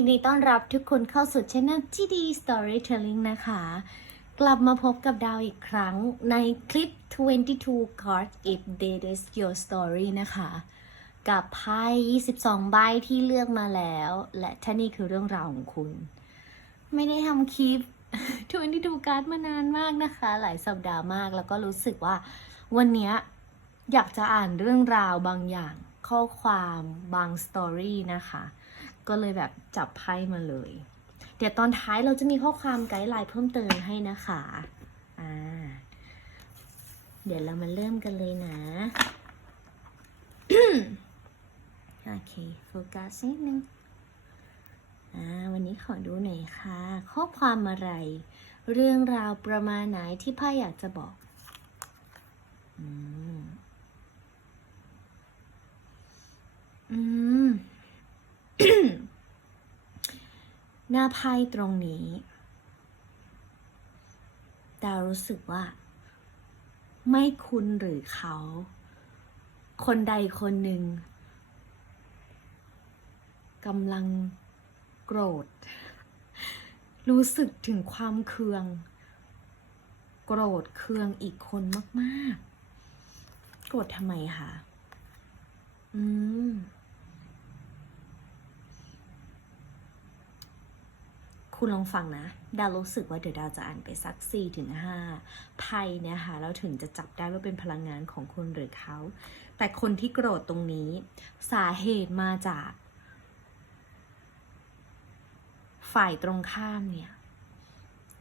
ยินดีต้อนรับทุกคนเข้าสู่ช่อง GD Storytelling นะคะ กลับมาพบกับดาวอีกครั้งในคลิป 22 cards if that is your story นะคะ กับไพ่22 ใบที่เลือกมาแล้ว และท่านี่คือเรื่องราวของคุณ ไม่ได้ทำคลิป 22การ์ดมานานมากนะคะ หลายสัปดาห์มากแล้วก็รู้สึกว่า วันนี้อยากจะอ่านเรื่องราวบางอย่างข้อความบางสตอรี่นะคะ ก็เลยแบบจับไพ่มาเลย เดี๋ยวตอนท้ายเราจะมีข้อความไกด์ไลน์เพิ่มเติมให้นะคะอ่าเดี๋ยวเรามาเริ่มกันเลยนะ โอเคโฟกัสนิดนึงอ่าวันนี้ขอดูหน่อยค่ะ ข้อความอะไร เรื่องราวประมาณไหนที่พ่อยากจะบอก อืม อืม หน้าไพ่ตรงนี้ ดาวรู้สึกว่า ไม่คุณหรือเขา คนใดคนหนึ่งกำลังโกรธ รู้สึกถึงความเคือง โกรธเคืองอีกคนมาก ๆ โกรธทำไมคะอืม คุณลองฟังนะ ดาวรู้สึกว่าเดี๋ยวดาวจะอ่านไปสัก4ี่ถึงห้าไพ่เนี่ยค่ะแล้วถึงจะจับได้ว่าเป็นพลังงานของคุณหรือเขา แต่คนที่โกรธตรงนี้ สาเหตุมาจาก ฝ่ายตรงข้ามเนี่ย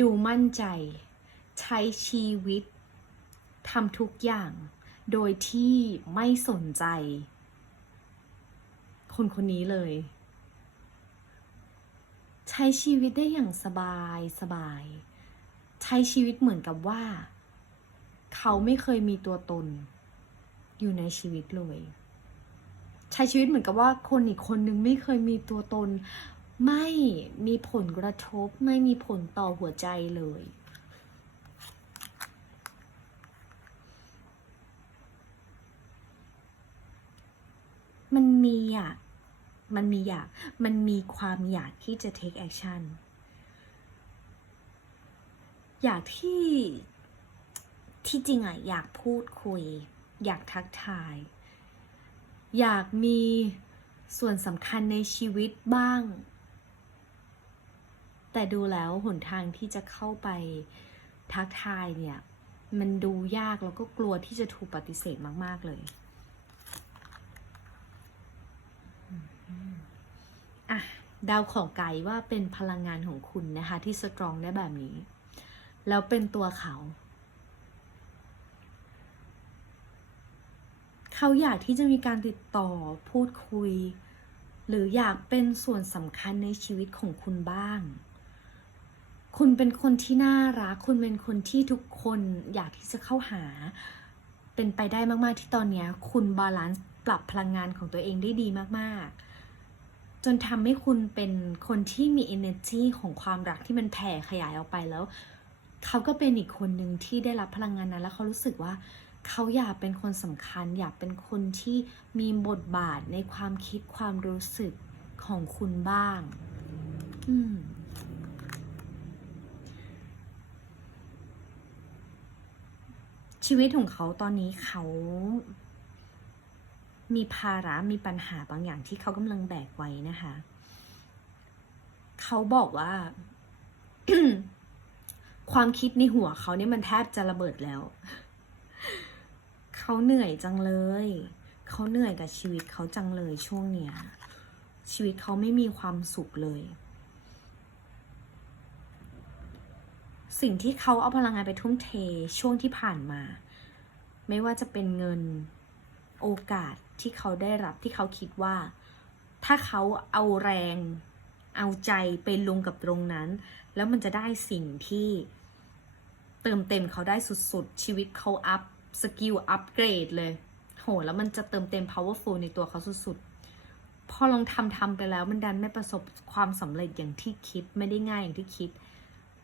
ดูมั่นใจ ใช้ชีวิตทำทุกอย่าง โดยที่ไม่สนใจ คนคนนี้เลย ใช้ชีวิตได้อย่างสบายสบาย ใช้ชีวิตเหมือนกับว่า เขาไม่เคยมีตัวตน อยู่ในชีวิตเลย ใช้ชีวิตเหมือนกับว่าคนอีกคนนึงไม่เคยมีตัวตน ไม่มีผลกระทบไม่มีผลต่อหัวใจเลยมันมีอะ มันมีอยาก มันมีความอยากที่จะ take action อยากที่ที่จริงอะอยากพูดคุย อยากทักทาย อยากมีส่วนสำคัญในชีวิตบ้าง แต่ดูแล้วหนทางที่จะเข้าไปทักทายเนี่ย มันดูยากแล้วก็กลัวที่จะถูกปฏิเสธมาก ๆ เลย อะดาวของไก่ว่าเป็นพลังงานของคุณนะคะ ที่สตรองได้แบบนี้ แล้วเป็นตัวเขา เขาอยากที่จะมีการติดต่อพูดคุย หรืออยากเป็นส่วนสำคัญในชีวิตของคุณบ้าง คุณเป็นคนที่น่ารัก คุณเป็นคนที่ทุกคนอยากที่จะเข้าหา เป็นไปได้มาก ๆ ที่ตอนนี้คุณบาลานซ์ปรับพลังงานของตัวเองได้ดีมาก ๆ จนทำให้คุณเป็นคนที่มี energy ของความรักที่มันแผ่ขยายออกไปแล้ว เขาก็เป็นอีกคนหนึ่งที่ได้รับพลังงานนั้นแล้วเขารู้สึกว่าเขาอยากเป็นคนสำคัญ อยากเป็นคนที่มีบทบาทในความคิดความรู้สึกของคุณบ้าง อืมชีวิตของเขาตอนนี้เขา มีภาระมีปัญหาบางอย่างที่เขากำลังแบกไว้นะคะ เขาบอกว่า ความคิดในหัวเขาเนี่ยมันแทบจะระเบิดแล้ว เขาเหนื่อยจังเลย เขาเหนื่อยกับชีวิตเขาจังเลยช่วงเนี้ย ชีวิตเขาไม่มีความสุขเลยสิ่งที่เขาเอาพลังงานไปทุ่มเทช่วงที่ผ่านมา ไม่ว่าจะเป็นเงิน โอกาสที่เขาได้รับที่เขาคิดว่า ถ้าเขาเอาแรงเอาใจไปลงกับตรงนั้น แล้วมันจะได้สิ่งที่เติมเต็มเขาได้สุดๆ ชีวิตเขาอัพสกิลอัพเกรดเลยโหแล้วมันจะเติมเต็ม powerful ในตัวเขาสุดๆ พอลองทำทำไปแล้วมันดันไม่ประสบความสำเร็จอย่างที่คิดไม่ได้ง่ายอย่างที่คิด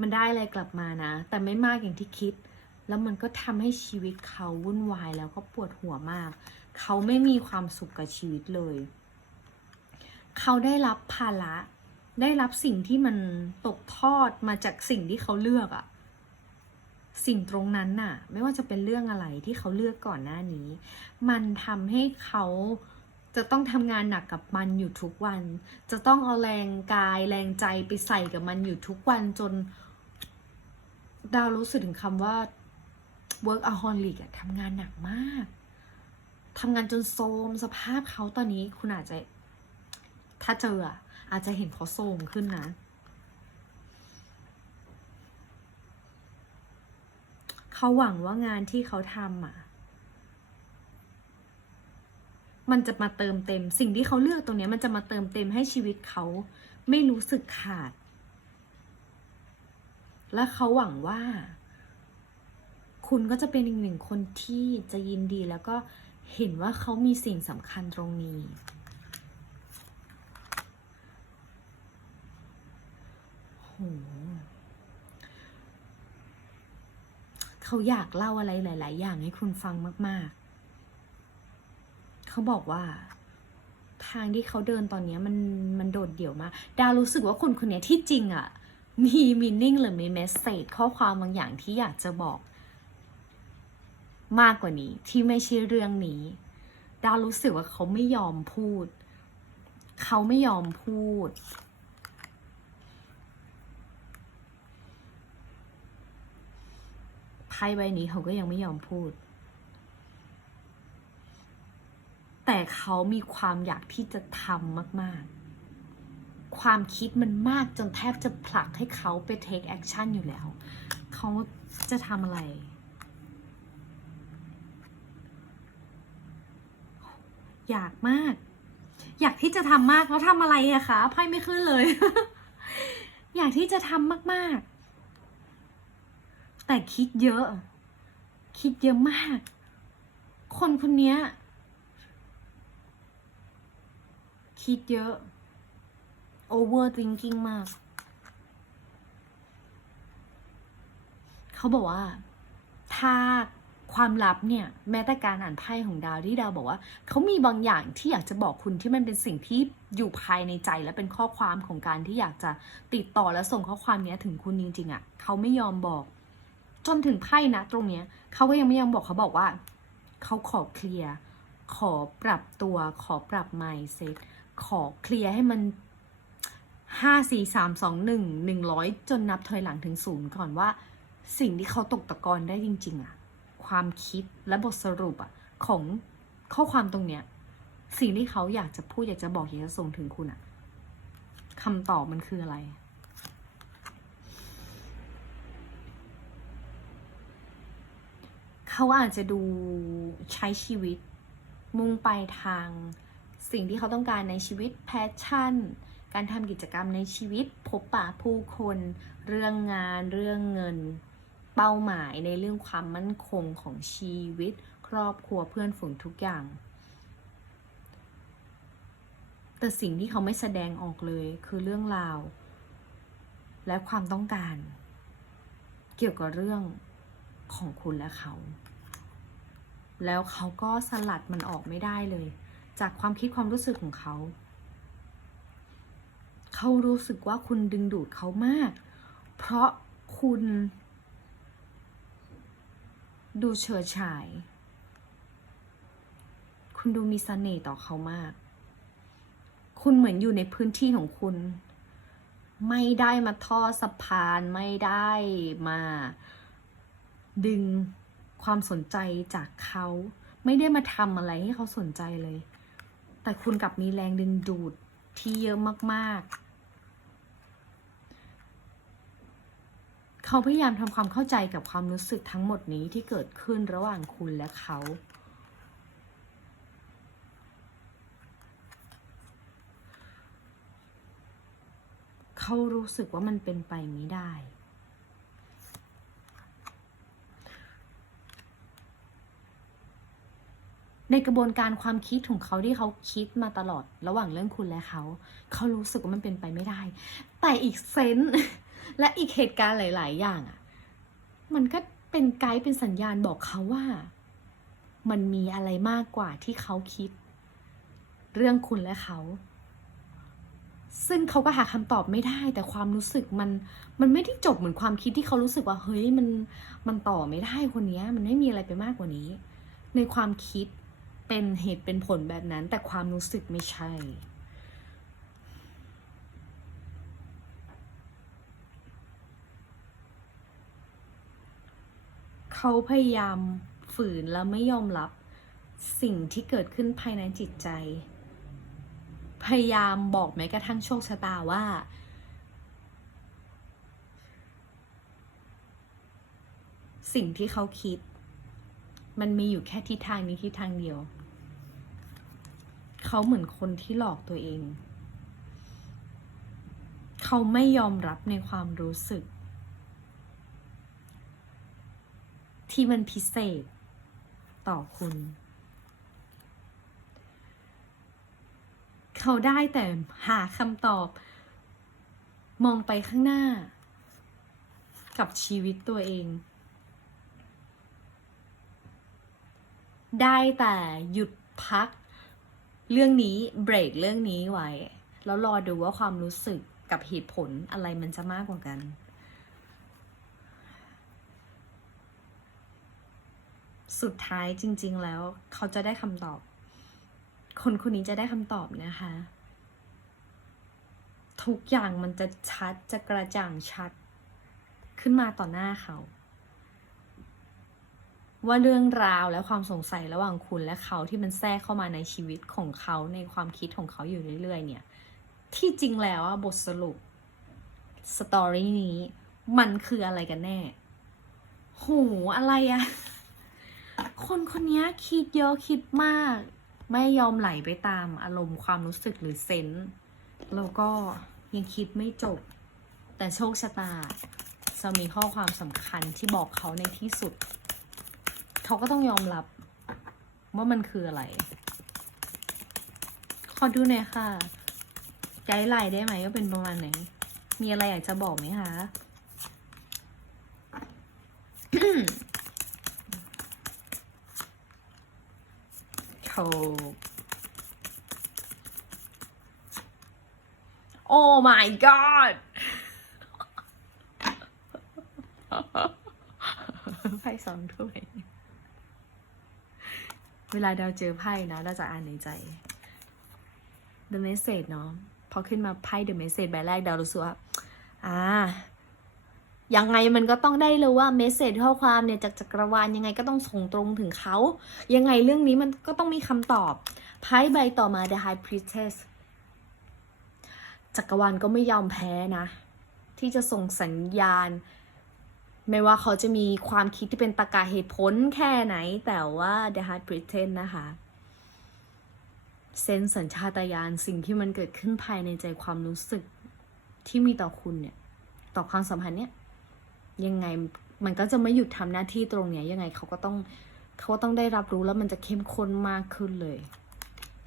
มันได้อะไรกลับมานะ แต่ไม่มากอย่างที่คิด แล้วมันก็ทำให้ชีวิตเขาวุ่นวายแล้วก็ปวดหัวมาก เขาไม่มีความสุขกับชีวิตเลย เขาได้รับภาระ ได้รับสิ่งที่มันตกทอดมาจากสิ่งที่เขาเลือกอะสิ่งตรงนั้นน่ะ ไม่ว่าจะเป็นเรื่องอะไรที่เขาเลือกก่อนหน้านี้ มันทำให้เขาจะต้องทำงานหนักกับมันอยู่ทุกวัน จะต้องเอาแรงกายแรงใจไปใส่กับมันอยู่ทุกวันจน ดาวรู้สึกถึงคำว่า workaholic อะทำงานหนักมาก ทำงานจนโทรมสภาพเขาตอนนี้คุณอาจจะ ถ้าเจออาจจะเห็นเขาโทรมขึ้นนะ เขาหวังว่างานที่เขาทำอะ มันจะมาเติมเต็ม สิ่งที่เขาเลือกตรงนี้มันจะมาเติมเต็มให้ชีวิตเขาไม่รู้สึกขาด และเขาหวังว่า คุณก็จะเป็นอีกหนึ่งคนที่จะยินดีแล้วก็ เห็นว่าเขามีสิ่งสำคัญตรงนี้ โห เขาอยากเล่าอะไรหลาย ๆ อย่างให้คุณฟังมาก ๆ เขาบอกว่าทางที่เขาเดินตอนนี้มันมันโดดเดี่ยวมาก ดารู้สึกว่าคนคนนี้ที่จริงอะ่ะ มีมินนิ่งหรือมีเมสเซจข้อความบางอย่างที่อยากจะบอก มากกว่านี้ที่ไม่ใช่เรื่องนี้ ดาวรู้สึกว่าเขาไม่ยอมพูด เขาไม่ยอมพูด ไพ่ใบนี้เขาก็ยังไม่ยอมพูด แต่เขามีความอยากที่จะทำมากๆ ความคิดมันมากจนแทบจะผลักให้เขาไป take action อยู่แล้ว เขาจะทำอะไร อยากมาก อยากที่จะทำมากแล้วทำอะไรอะคะไพ่ไม่ขึ้นเลย อยากที่จะทำมากๆ แต่คิดเยอะ คิดเยอะมาก คนคนนี้คิดเยอะ overthinking มาก เขาบอกว่า ถ้า ความลับเนี่ยแม้แต่การอ่านไพ่ของดาวที่ดาวบอกว่าเขามีบางอย่างที่อยากจะบอกคุณที่มันเป็นสิ่งที่อยู่ภายในใจและเป็นข้อความของการที่อยากจะติดต่อและส่งข้อความนี้ถึงคุณจริงๆอะ่ะเขาไม่ยอมบอก จนถึงไพ่นะตรงเนี้ยเขาก็ยังไม่ยอมบอกเขาบอกว่าเขาขอเคลียร์ขอปรับตัวขอปรับ mindset ขอเคลียร์ให้มันห้าสี่สามสองหนึ่งหนึ่งร้อยจนนับถอยหลังถึงศูนย์ก่อนว่า สิ่งที่เขาตกตะกอนได้จริง ๆอะ ความคิดและบทสรุปอะของข้อความตรงเนี้ย สิ่งที่เขาอยากจะพูดอยากจะบอกอยากจะส่งถึงคุณอะคำตอบมันคืออะไร เขาอาจจะดูใช้ชีวิต มุ่งไปทางสิ่งที่เขาต้องการในชีวิตแพชชั่น การทำกิจกรรมในชีวิต พบปะผู้คน เรื่องงาน เรื่องเงิน เป้าหมายในเรื่องความมั่นคงของชีวิต ครอบครัวเพื่อนฝูงทุกอย่าง แต่สิ่งที่เขาไม่แสดงออกเลยคือเรื่องราว และความต้องการ เกี่ยวกับเรื่องของคุณและเขา แล้วเขาก็สลัดมันออกไม่ได้เลย จากความคิดความรู้สึกของเขา เขารู้สึกว่าคุณดึงดูดเขามาก เพราะคุณ ดูเฉิดฉาย คุณดูมีเสน่ห์ต่อเขามาก คุณเหมือนอยู่ในพื้นที่ของคุณ ไม่ได้มาท่อสะพานไม่ได้มา ดึงความสนใจจากเขา ไม่ได้มาทำอะไรให้เขาสนใจเลย แต่คุณกลับมีแรงดึงดูดที่เยอะมากๆ เขาพยายามทำความเข้าใจกับความรู้สึกทั้งหมดนี้ที่เกิดขึ้นระหว่างคุณและเขาเขารู้สึกว่ามันเป็นไปไม่ได้ ในกระบวนการความคิดของเขาที่เขาคิดมาตลอดระหว่างเรื่องคุณและเขา เขารู้สึกว่ามันเป็นไปไม่ได้ แต่อีกเซน และอีกเหตุการณ์หลาย ๆ อย่างอะ มันก็เป็นไกด์เป็นสัญญาณบอกเขาว่า มันมีอะไรมากกว่าที่เขาคิด เรื่องคุณและเขา ซึ่งเขาก็หาคำตอบไม่ได้ แต่ความรู้สึกมัน มันไม่ได้จบเหมือนความคิดที่เขารู้สึกว่า เฮ้ยมันมันต่อไม่ได้คนนี้มันไม่มีอะไรไปมากกว่านี้ ในความคิดเป็นเหตุเป็นผลแบบนั้น แต่ความรู้สึกไม่ใช่ เขาพยายามฝืนและไม่ยอมรับสิ่งที่เกิดขึ้นภายในจิตใจ พยายามบอกแม้กระทั่งโชคชะตาว่า สิ่งที่เขาคิด มันมีอยู่แค่ทิศทางนี้ทิศทางเดียว เขาเหมือนคนที่หลอกตัวเอง เขาไม่ยอมรับในความรู้สึก ที่มันพิเศษต่อคุณ เขาได้แต่หาคำตอบ มองไปข้างหน้า กับชีวิตตัวเอง ได้แต่หยุดพัก เรื่องนี้เบรกเรื่องนี้ไว้ แล้วรอดูว่าความรู้สึกกับเหตุผลอะไรมันจะมากกว่ากัน สุดท้ายจริง ๆ แล้ว เขาจะได้คำตอบ คนคนนี้จะได้คำตอบนะคะ ทุกอย่างมันจะชัดจะกระจ่างชัด ขึ้นมาต่อหน้าเขา ว่าเรื่องราวและความสงสัยระหว่างคุณและเขาที่มันแทรกเข้ามาในชีวิตของเขาในความคิดของเขาอยู่เรื่อย ๆ เนี่ย ที่จริงแล้วบทสรุปสตอรี่นี้ มันคืออะไรกันแน่ โห อะไรอะ คนคนนี้คิดเยอะคิดมาก ไม่ยอมไหลไปตามอารมณ์ความรู้สึกหรือเซนส์แล้วก็ยังคิดไม่จบ แต่โชคชะตาจะมีข้อความสำคัญที่บอกเขาในที่สุด เขาก็ต้องยอมรับว่ามันคืออะไร ขอดูหน่อยค่ะไกด์ไลน์ได้ไหมว่าเป็นประมาณไหน มีอะไรอยากจะบอกไหมคะ โถโอ้ my god ไพ่สองถ้วยเวลาเราเจอไพ่นะเราจะอ่านในใจ The Message เนาะพอขึ้นมาไพ่ The Message ใบแรกเรารู้สึกว่าอ่า ยังไงมันก็ต้องได้เลยว่าเมสเซจข้อความเนี่ยจากจักรวาลยังไงก็ต้องส่งตรงถึงเขา ยังไงเรื่องนี้มันก็ต้องมีคำตอบไพ่ใบต่อมา The High Priestess จักรวาลก็ไม่ยอมแพ้นะ ที่จะส่งสัญญาณ ไม่ว่าเขาจะมีความคิดที่เป็นตรรกะเหตุผลแค่ไหน แต่ว่า The High Priestess นะคะเซนสัญชาตญาณสิ่งที่มันเกิดขึ้นภายในใจความรู้สึกที่มีต่อคุณเนี่ย ต่อความสัมพันธ์เนี่ย ยังไงมันก็จะไม่หยุดทำหน้าที่ตรงเนี้ยยังไงเขาก็ต้องเขาก็ต้องได้รับรู้แล้วมันจะเข้มข้นมากขึ้นเลย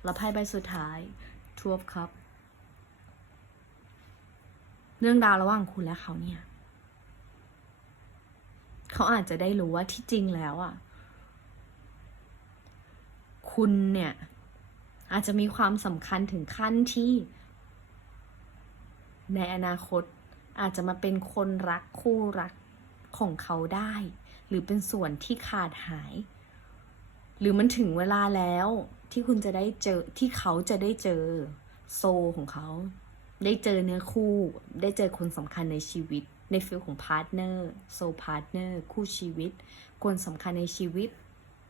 แล้วไพ่ใบสุดท้ายทวบครับเรื่องราวระหว่างคุณและเขาเนี่ย เขาอาจจะได้รู้ว่าที่จริงแล้วอะ คุณเนี่ย อาจจะมีความสำคัญถึงขั้นที่ ในอนาคต อาจจะมาเป็นคนรักคู่รักของเขาได้ หรือเป็นส่วนที่ขาดหาย หรือมันถึงเวลาแล้วที่คุณจะได้เจอที่เขาจะได้เจอโซของเขา ได้เจอเนื้อคู่ ได้เจอคนสำคัญในชีวิต ในฟิลของพาร์ทเนอร์โซพาร์ทเนอร์คู่ชีวิต คนสำคัญในชีวิต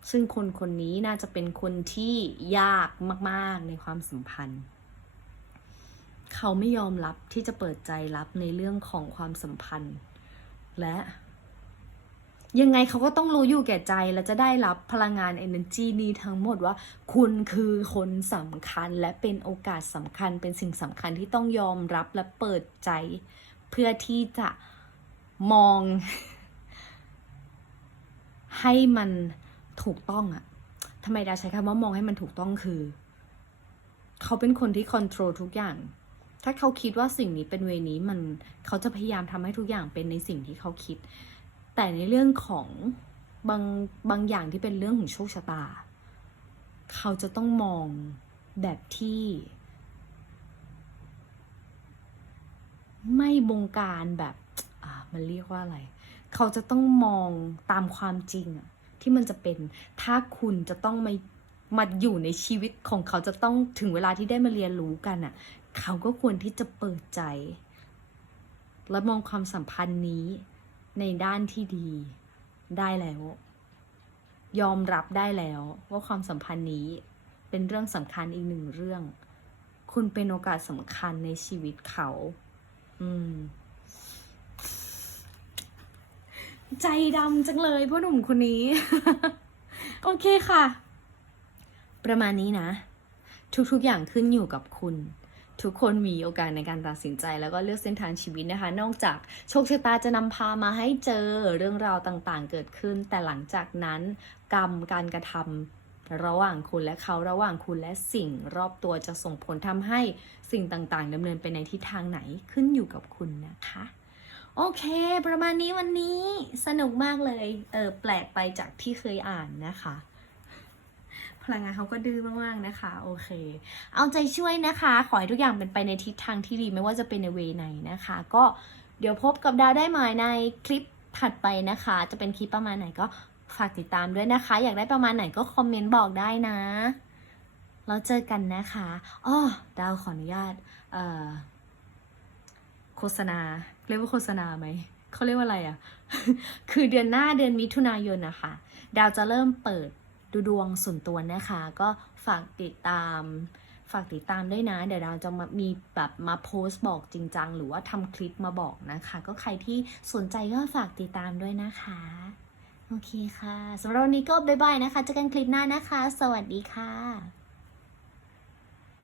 ซึ่งคนคนนี้น่าจะเป็นคนที่ยากมาก ๆ ในความสัมพันธ์ เขาไม่ยอมรับที่จะเปิดใจรับในเรื่องของความสัมพันธ์ และ ยังไงเขาก็ต้องรู้อยู่แก่ใจและจะได้รับพลังงาน energy นี้ทั้งหมดว่า คุณคือคนสำคัญและเป็นโอกาสสำคัญ เป็นสิ่งสำคัญที่ต้องยอมรับและเปิดใจ เพื่อที่จะมอง ให้มันถูกต้องอะทำไมดาใช้คำว่ามองให้มันถูกต้องคือ เขาเป็นคนที่คอนโทรลทุกอย่าง ถ้าเขาคิดว่าสิ่งนี้เป็นเวนี้มันเขาจะพยายามทำให้ทุกอย่างเป็นในสิ่งที่เขาคิด แต่ในเรื่องของบางบางอย่างที่เป็นเรื่องของโชคชะตา เขาจะต้องมองแบบที่ ไม่บงการแบบอ่ามันเรียกว่าอะไร เขาจะต้องมองตามความจริงอะที่มันจะเป็นถ้าคุณจะต้องมามาอยู่ในชีวิตของเขาจะต้องถึงเวลาที่ได้มาเรียนรู้กันอะ เขาก็ควรที่จะเปิดใจ และมองความสัมพันธ์นี้ในด้านที่ดีได้แล้ว ยอมรับได้แล้วว่าความสัมพันธ์นี้เป็นเรื่องสำคัญอีกหนึ่งเรื่อง คุณเป็นโอกาสสำคัญในชีวิตเขา อืม ใจดำจังเลยพ่อหนุ่มคนนี้ โอเคค่ะ ประมาณนี้นะ ทุกๆอย่างขึ้นอยู่กับคุณ ทุกคนมีโอกาสในการตัดสินใจแล้วก็เลือกเส้นทางชีวิตนะคะ นอกจากโชคชะตาจะนำพามาให้เจอเรื่องราวต่างๆ เกิดขึ้น แต่หลังจากนั้นกรรมการกระทำระหว่างคุณและเขาระหว่างคุณและสิ่งรอบตัวจะส่งผลทำให้สิ่งต่างๆดำเนินไปในทิศทางไหนขึ้นอยู่กับคุณนะคะ โอเค ประมาณนี้วันนี้สนุกมากเลยเออแปลกไปจากที่เคยอ่านนะคะ พลังงานเขาก็ดื้อมากๆนะคะ โอเค เอาใจช่วยนะคะ ขอให้ทุกอย่างเป็นไปในทิศทางที่ดีไม่ว่าจะเป็นในเวไหนนะคะ ก็เดี๋ยวพบกับดาวได้ใหม่ในคลิปถัดไปนะคะ จะเป็นคลิปประมาณไหนก็ฝากติดตามด้วยนะคะ อยากได้ประมาณไหนก็คอมเมนต์บอกได้นะแล้วเจอกันนะคะอ้อดาวขออนุญาตเอ่อโฆษณา เรียกว่าโฆษณาไหมเขาเรียกว่าอะไรอะ่ะ คือเดือนหน้าเดือนมิถุนายนนะคะ ดาวจะเริ่มเปิด ดูดวงส่วนตัวนะคะ ก็ฝากติดตามฝากติดตามด้วยนะ เดี๋ยวเราจะมามีแบบมาโพสต์บอกจริงจังหรือว่าทำคลิปมาบอกนะคะ ก็ใครที่สนใจก็ฝากติดตามด้วยนะคะ โอเคค่ะสำหรับวันนี้ก็บ๊ายบายนะคะเจอกันคลิปหน้านะคะ สวัสดีค่ะ